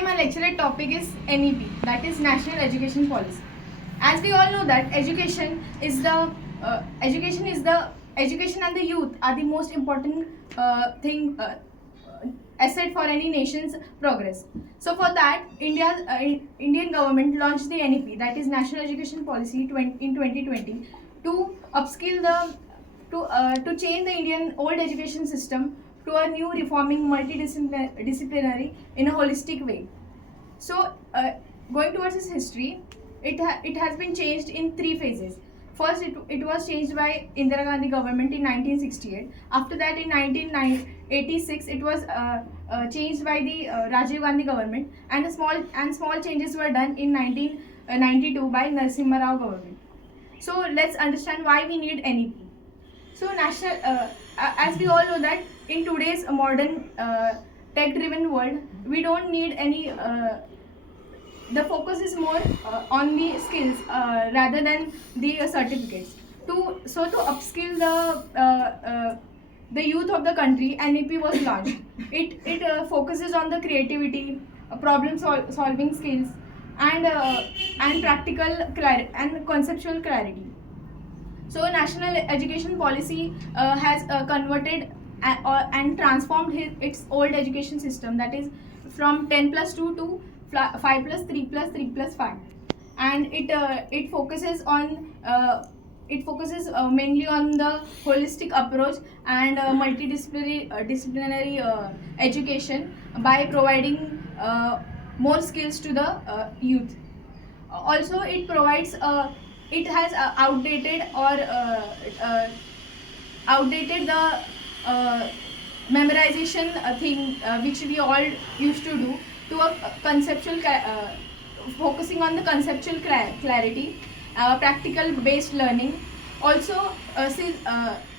Today my lecture topic is NEP, that is National Education Policy. As we all know that education and the youth are the most important asset for any nation's progress. So for that, Indian government launched the NEP, that is National Education Policy, in 2020 to upskill to change the Indian old education system to a new reforming multidisciplinary in a holistic way. So going towards its history, it has been changed in three phases. First, it was changed by Indira Gandhi government in 1968. After that, in 1986, it was changed by the Rajiv Gandhi government, and small changes were done in 1992 by Narasimha Rao government. So let's understand why we need NEP. So as we all know that in today's modern tech-driven world, we don't need any. The focus is more on the skills rather than the certificates. To upskill the youth of the country, NEP was launched. It focuses on the creativity, solving skills, and practical clarity and conceptual clarity. So National Education Policy has converted and transformed its old education system, that is from 10+2 to 5+3+3+5, and it focuses mainly on the holistic approach and disciplinary education by providing more skills to the youth. Also, it has outdated the memorization thing which we all used to do, to a conceptual focusing on the conceptual clarity, practical based learning. Also,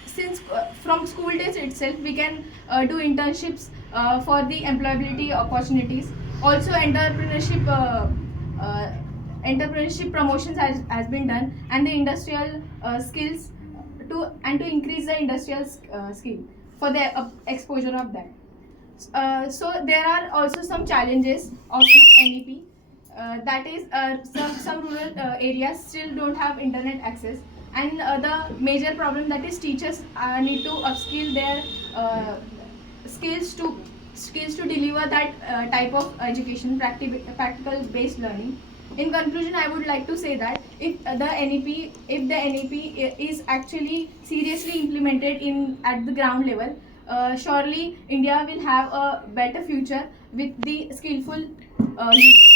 since from school days itself we can do internships for the employability opportunities. Also, entrepreneurship promotions has been done, and the industrial skills to increase the industrial skill for the exposure of that. So there are also some challenges of NEP. That is, some rural areas still don't have internet access, and the major problem that is teachers need to upskill their skills to deliver that type of education, practical based learning. In conclusion, I would like to say that if the NEP is actually seriously implemented at the ground level, surely India will have a better future with the skillful youth.